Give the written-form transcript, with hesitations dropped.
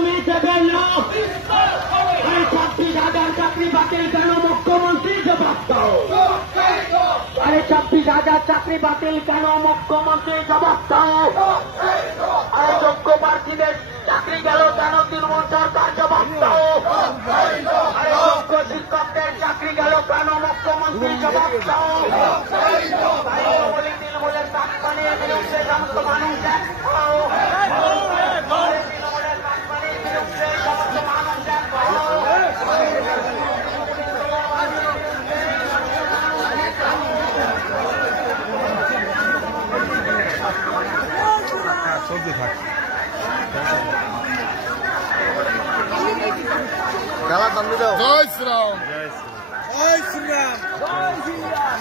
জমি দেবেন না। 26,000 চাকরি বাতিল কেন মুখ্যমন্ত্রী জবাব দাও। 26,000 চাকরি বাতিল কেন মুখ্যমন্ত্রী জবাব দাও। যোগ্য প্রার্থীদের চাকরি গেল কেন তৃণমূল সরকার জবাব দাও। যোগ্য শিক্ষকদের চাকরি গেল কেন মুখ্যমন্ত্রী জবাব দাও। তৃণমূলের কাঠমানির বিরুদ্ধে সমস্ত মানুষ এক হও। তৃণমূলের কাঠমানির বিরুদ্ধে সমস্ত মানুষ এক হও। জয় শ্রীরাম। জয় শ্রীরাম। জয় শ্রীরাম।